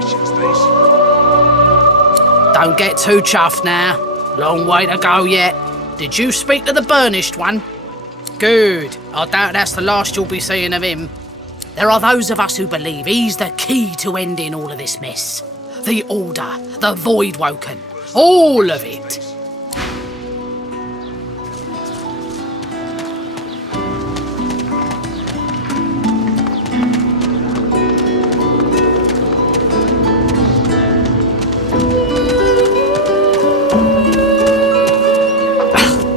rations, these. Don't get too chuffed now. Long way to go yet. Did you speak to the burnished one? Good. I doubt that's the last you'll be seeing of him. There are those of us who believe he's the key to ending all of this mess. The Order, the Void Woken, all of it.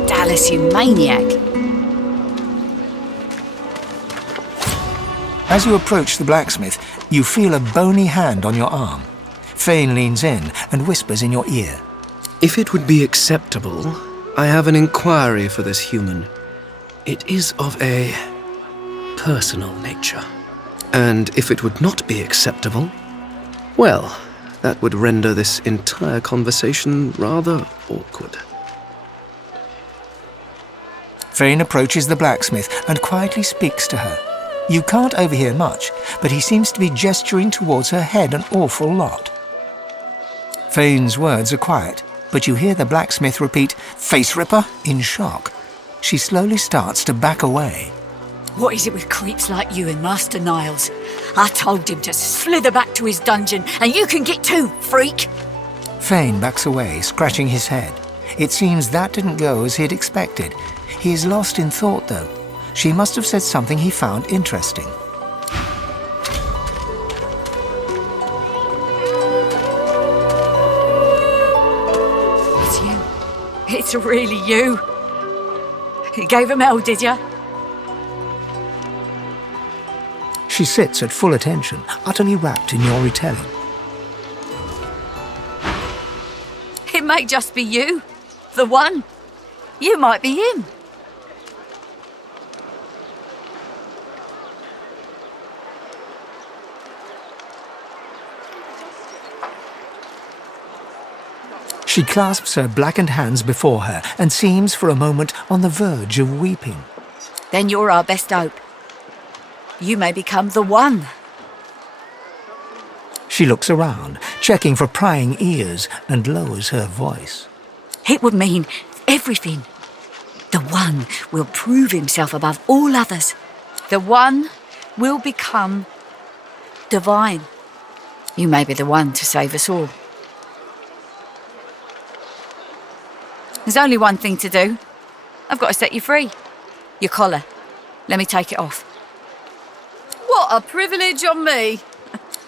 Dallas, you maniac. As you approach the blacksmith, you feel a bony hand on your arm. Fane leans in and whispers in your ear. If it would be acceptable, I have an inquiry for this human. It is of a personal nature. And if it would not be acceptable, well, that would render this entire conversation rather awkward. Fane approaches the blacksmith and quietly speaks to her. You can't overhear much, but he seems to be gesturing towards her head an awful lot. Fane's words are quiet, but you hear the blacksmith repeat, "Face Ripper," in shock. She slowly starts to back away. What is it with creeps like you and Master Niles? I told him to slither back to his dungeon, and you can get too, freak! Fane backs away, scratching his head. It seems that didn't go as he'd expected. He is lost in thought, though. She must have said something he found interesting. It's you. It's really you. You gave him hell, did ya? She sits at full attention, utterly wrapped in your retelling. It may just be you. The one. You might be him. She clasps her blackened hands before her and seems for a moment on the verge of weeping. Then you're our best hope. You may become the one. She looks around, checking for prying ears, and lowers her voice. It would mean everything. The one will prove himself above all others. The one will become divine. You may be the one to save us all. There's only one thing to do. I've got to set you free. Your collar. Let me take it off. What a privilege on me!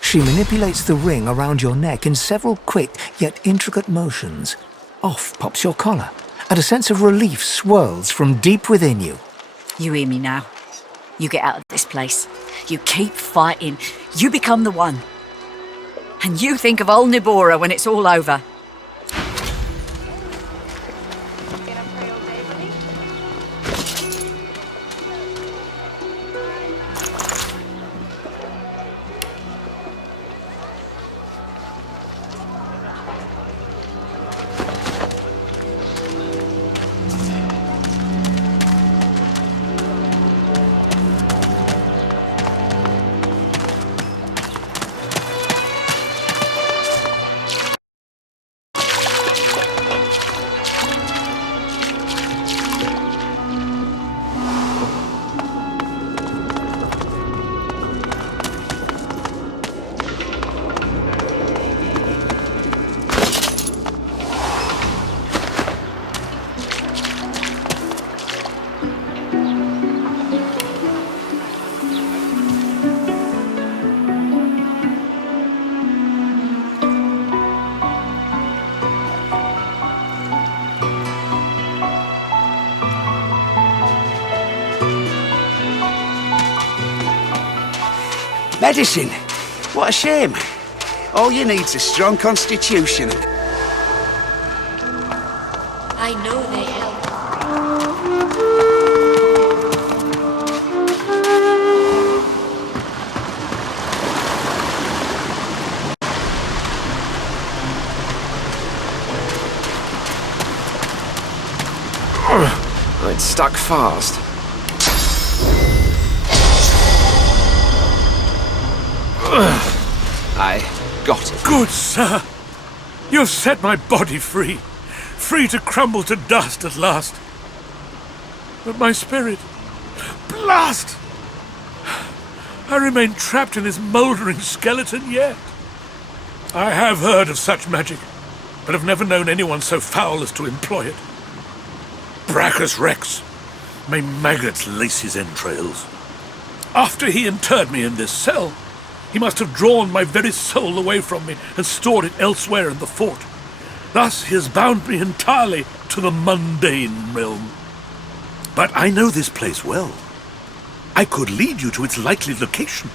She manipulates the ring around your neck in several quick yet intricate motions. Off pops your collar, and a sense of relief swirls from deep within you. You hear me now. You get out of this place. You keep fighting. You become the one. And you think of old Nibora when it's all over. Medicine? What a shame. All you need's a strong constitution. I know they help. It's stuck fast. got it. Good sir, you've set my body free. Free to crumble to dust at last. But my spirit, blast! I remain trapped in this mouldering skeleton yet. I have heard of such magic, but have never known anyone so foul as to employ it. Brachus Rex, may maggots lace his entrails. After he interred me in this cell, he must have drawn my very soul away from me and stored it elsewhere in the fort. Thus he has bound me entirely to the mundane realm. But I know this place well. I could lead you to its likely location.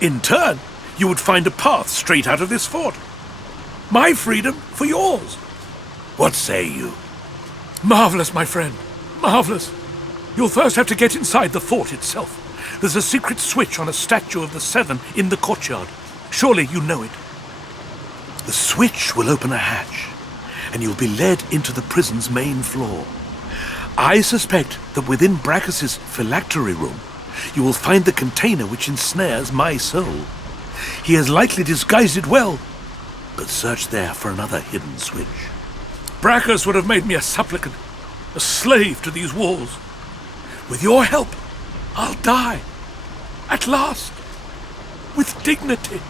In turn, you would find a path straight out of this fort. My freedom for yours. What say you? Marvelous, my friend. Marvelous. You'll first have to get inside the fort itself. There's a secret switch on a statue of the Seven in the courtyard. Surely you know it. The switch will open a hatch, and you'll be led into the prison's main floor. I suspect that within Brachus's phylactery room, you will find the container which ensnares my soul. He has likely disguised it well, but search there for another hidden switch. Brachus would have made me a supplicant, a slave to these walls. With your help, I'll die, at last, with dignity.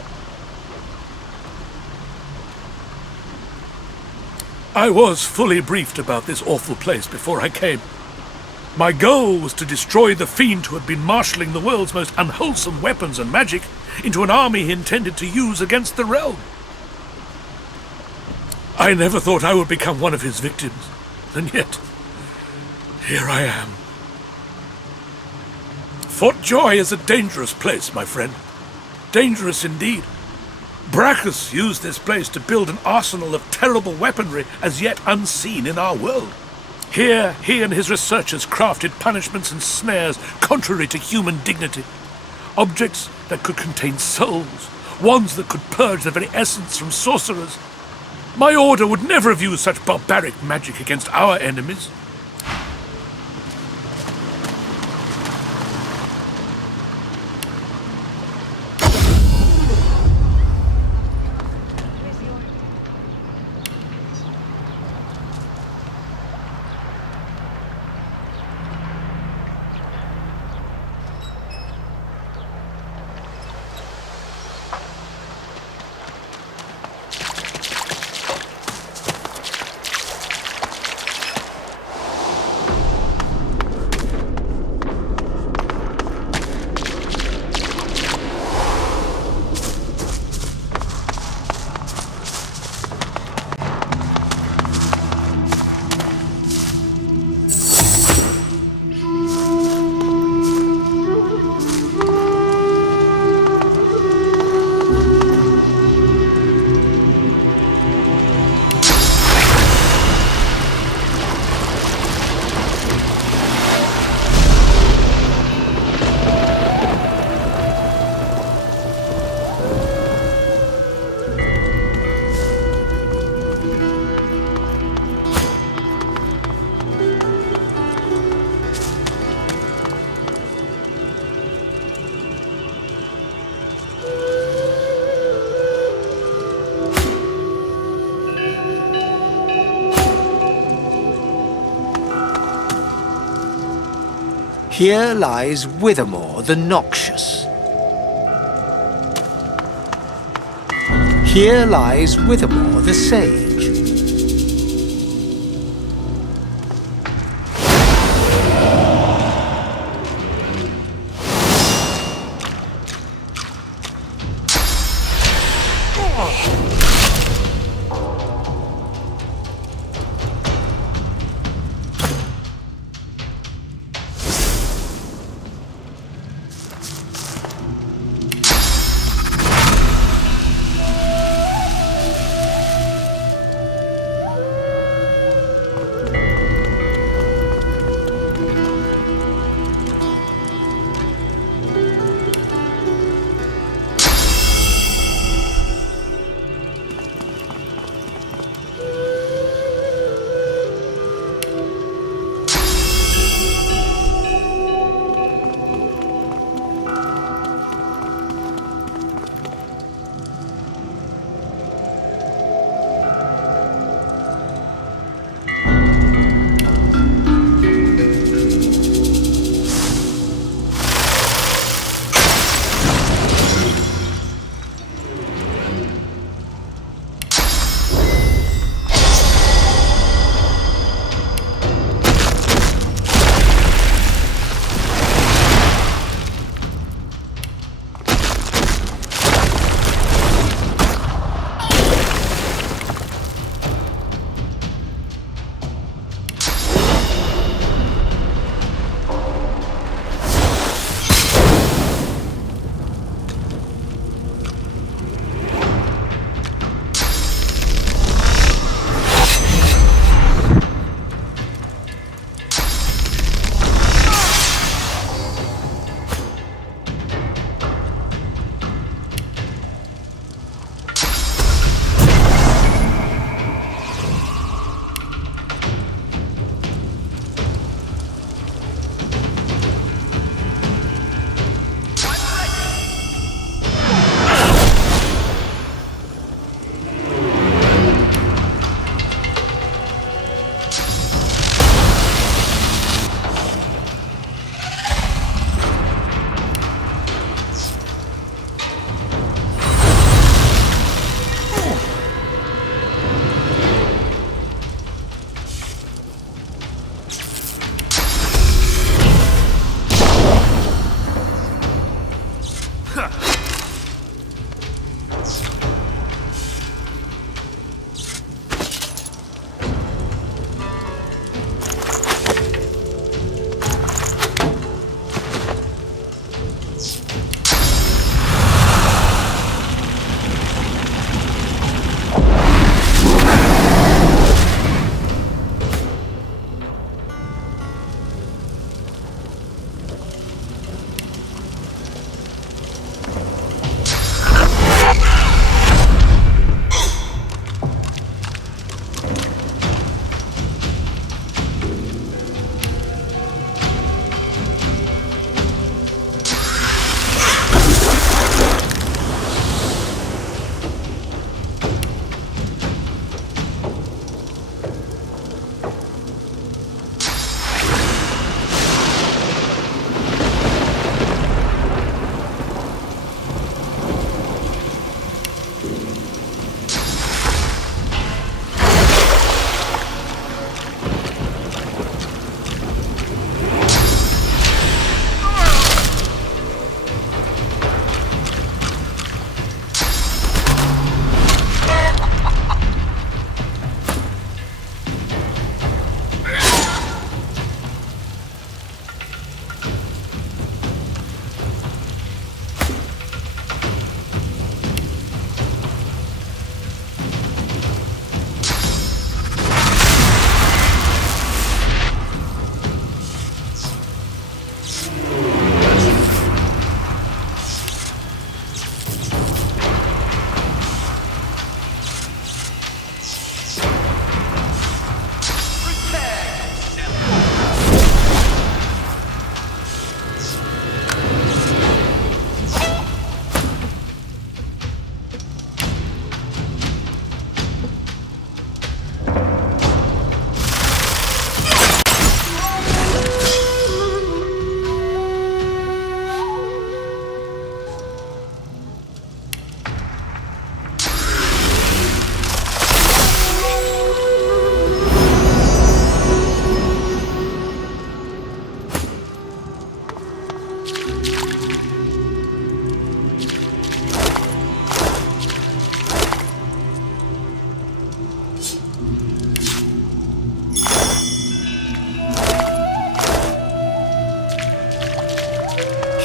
I was fully briefed about this awful place before I came. My goal was to destroy the fiend who had been marshalling the world's most unwholesome weapons and magic into an army he intended to use against the realm. I never thought I would become one of his victims, and yet, here I am. Fort Joy is a dangerous place, my friend. Dangerous indeed. Brachus used this place to build an arsenal of terrible weaponry as yet unseen in our world. Here, he and his researchers crafted punishments and snares contrary to human dignity. Objects that could contain souls, wands that could purge the very essence from sorcerers. My order would never have used such barbaric magic against our enemies. Here lies Withermore the Noxious. Here lies Withermore the Sage.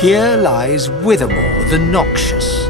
Here lies Withermore the Noxious.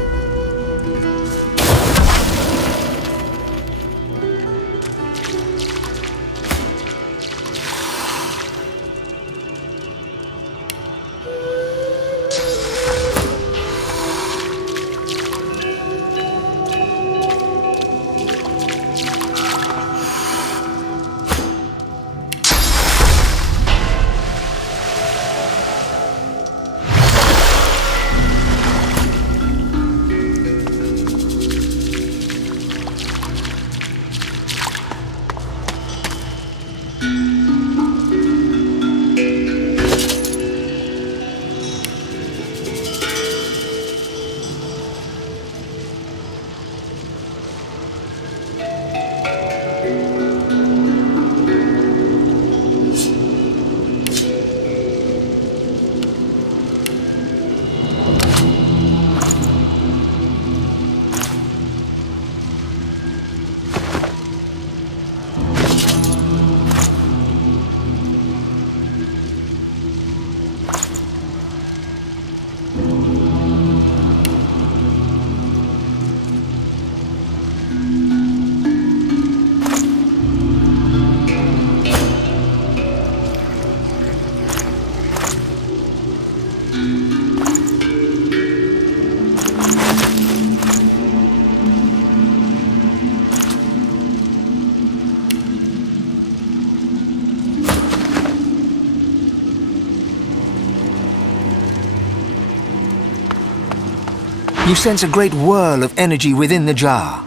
You sense a great whirl of energy within the jar.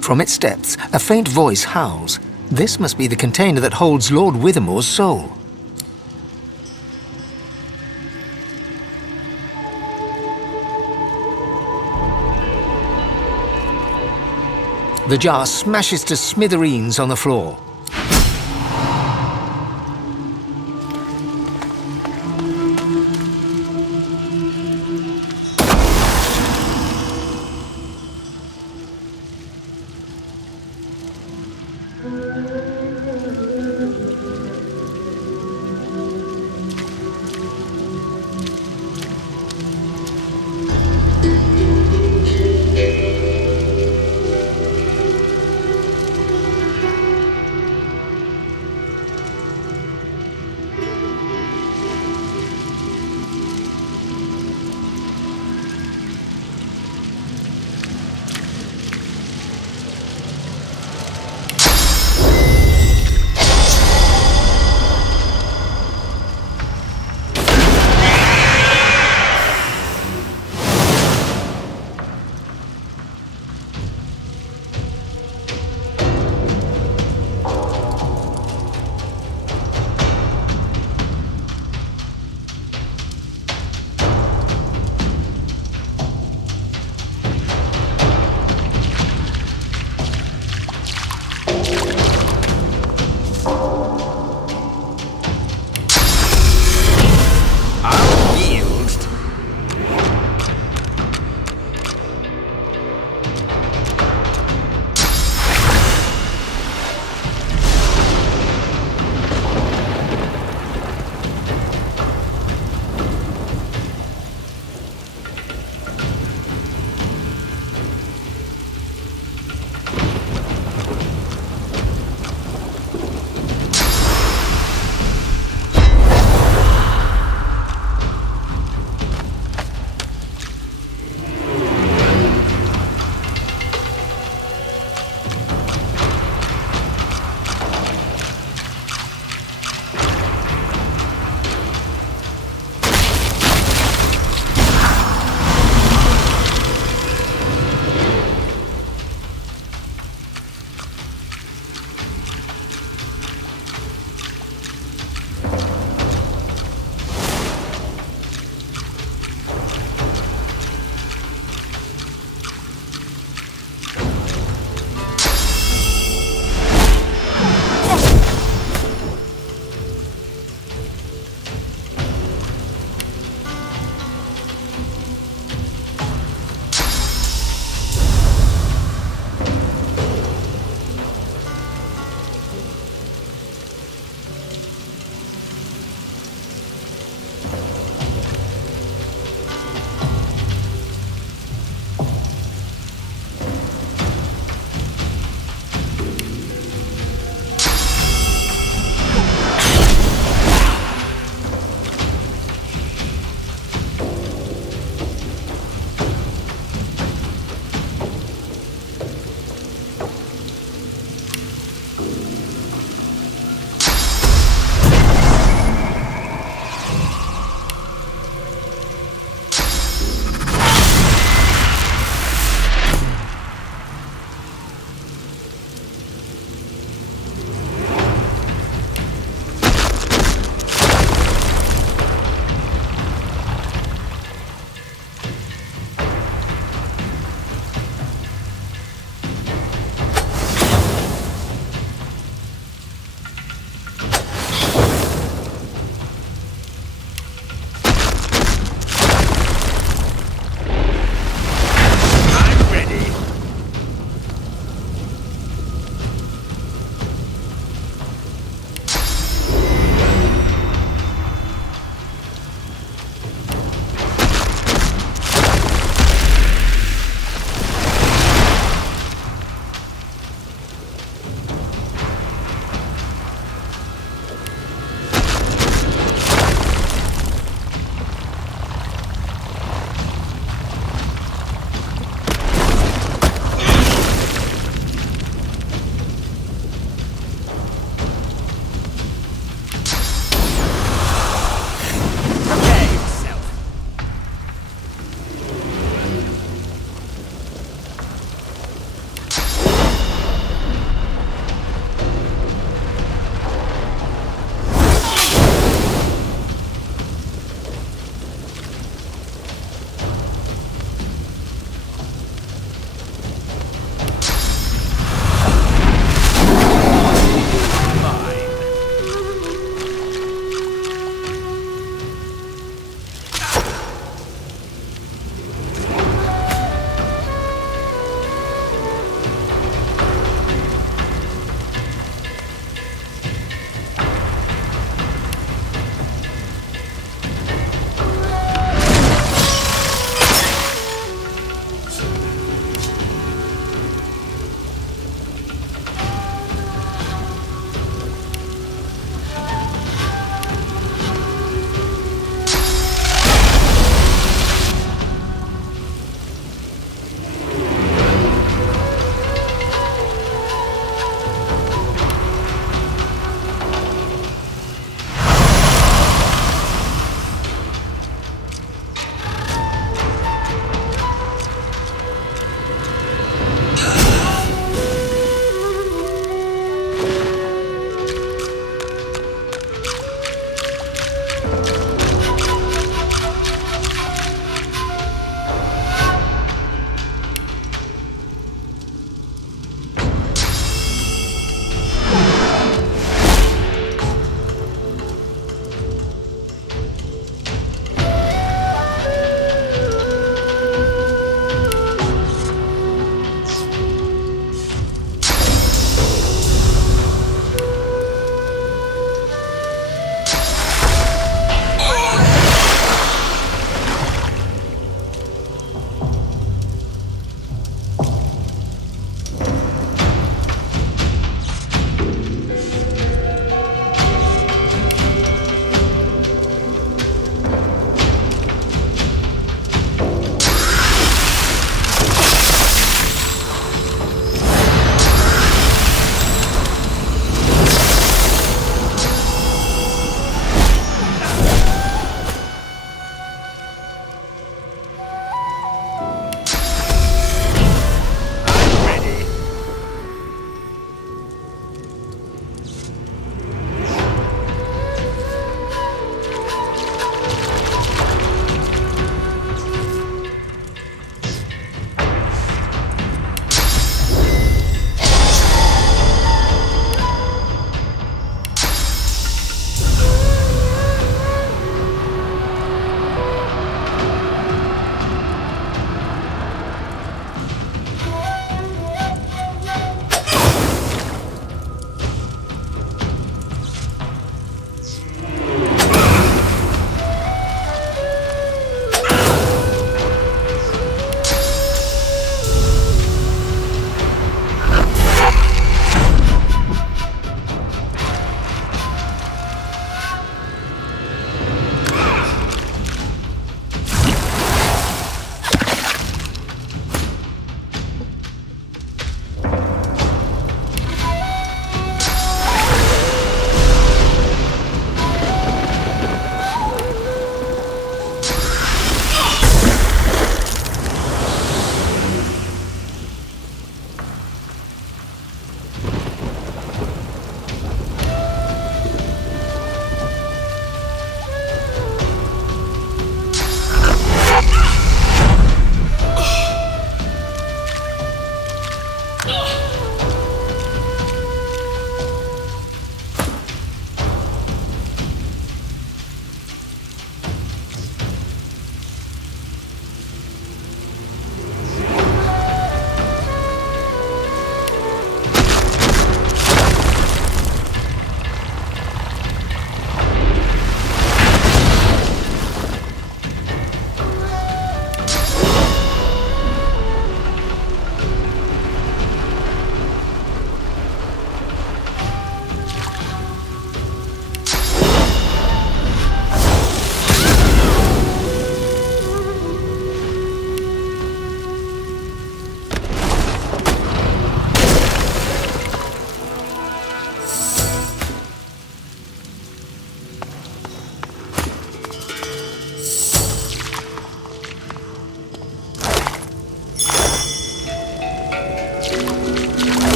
From its depths, a faint voice howls. This must be the container that holds Lord Withermore's soul. The jar smashes to smithereens on the floor.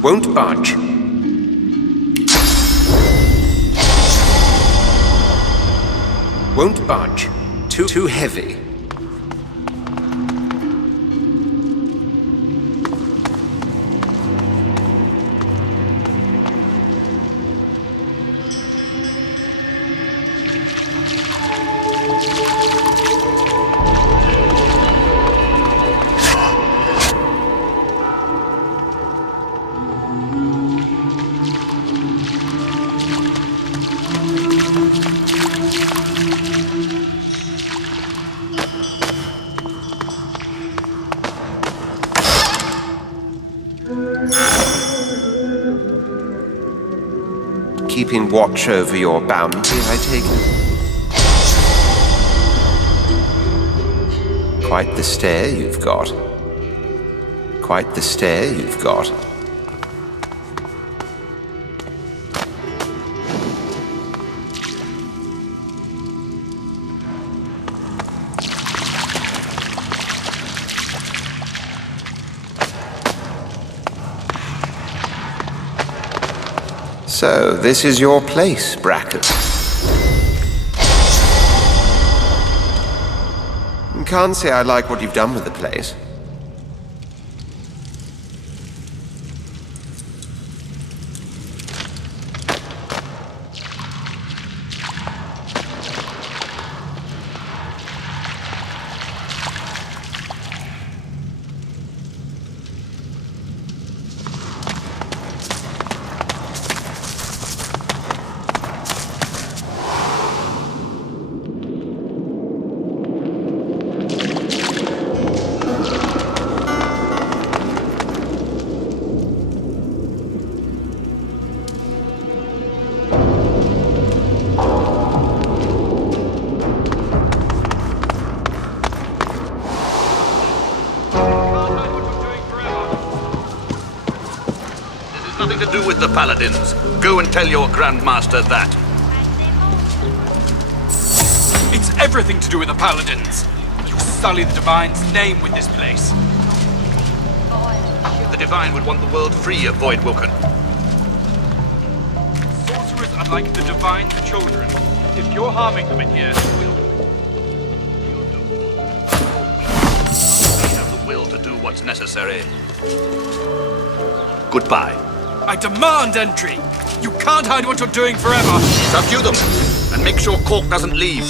Won't budge. Won't budge. Too heavy. Keeping watch over your bounty, I take it. Quite the stare you've got. Quite the stare you've got. So, this is your place, Bracken. Can't say I like what you've done with the place. Nothing to do with the Paladins. Go and tell your Grandmaster that. It's everything to do with the Paladins. You sully the Divine's name with this place. The Divine would want the world free of Void Wilken. Sorcerers are like the Divine's children. If you're harming them in here, We have the will to do what's necessary. Goodbye. I demand entry! You can't hide what you're doing forever! Subdue them, and make sure Cork doesn't leave.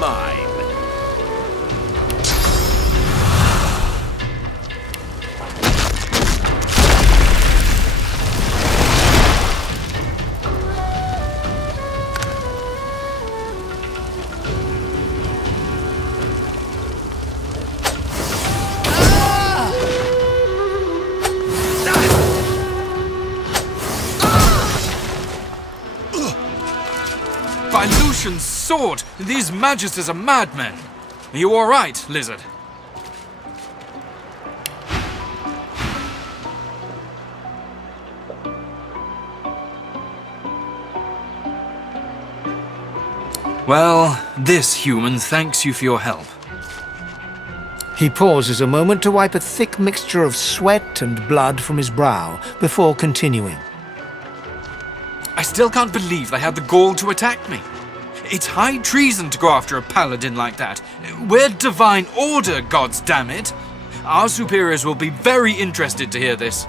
mine. By Lucian's sword, these magisters are madmen. Are you all right, Lizard? Well, this human thanks you for your help. He pauses a moment to wipe a thick mixture of sweat and blood from his brow before continuing. I still can't believe they had the gall to attack me. It's high treason to go after a paladin like that. We're Divine Order, gods damn it. Our superiors will be very interested to hear this.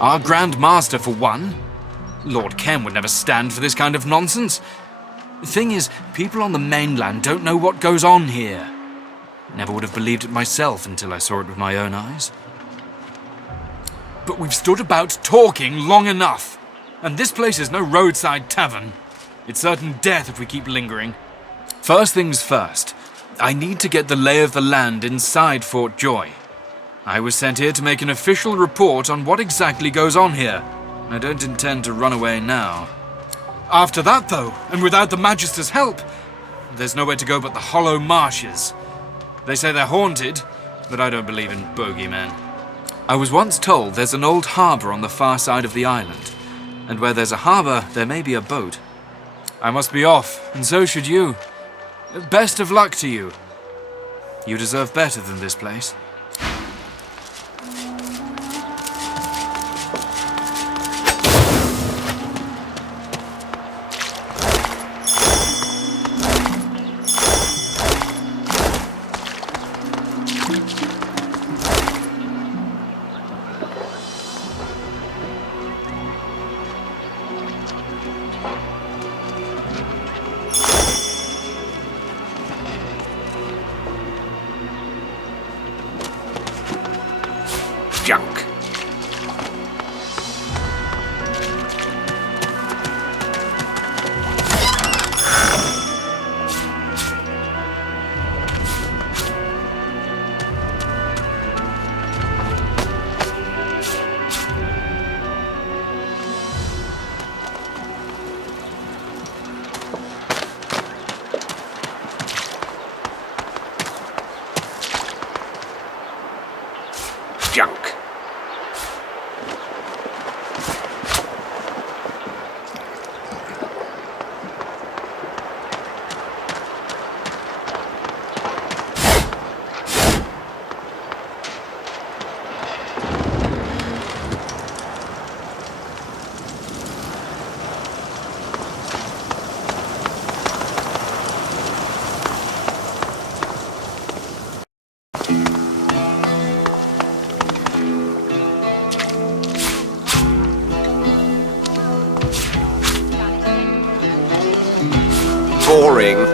Our Grand Master, for one. Lord Ken would never stand for this kind of nonsense. The thing is, people on the mainland don't know what goes on here. Never would have believed it myself until I saw it with my own eyes. But we've stood about talking long enough. And this place is no roadside tavern. It's certain death if we keep lingering. First things first, I need to get the lay of the land inside Fort Joy. I was sent here to make an official report on what exactly goes on here. I don't intend to run away now. After that, though, and without the Magister's help, there's nowhere to go but the Hollow Marshes. They say they're haunted, but I don't believe in bogeymen. I was once told there's an old harbour on the far side of the island, and where there's a harbour, there may be a boat. I must be off, and so should you. Best of luck to you. You deserve better than this place. Junk. Junk. Boring.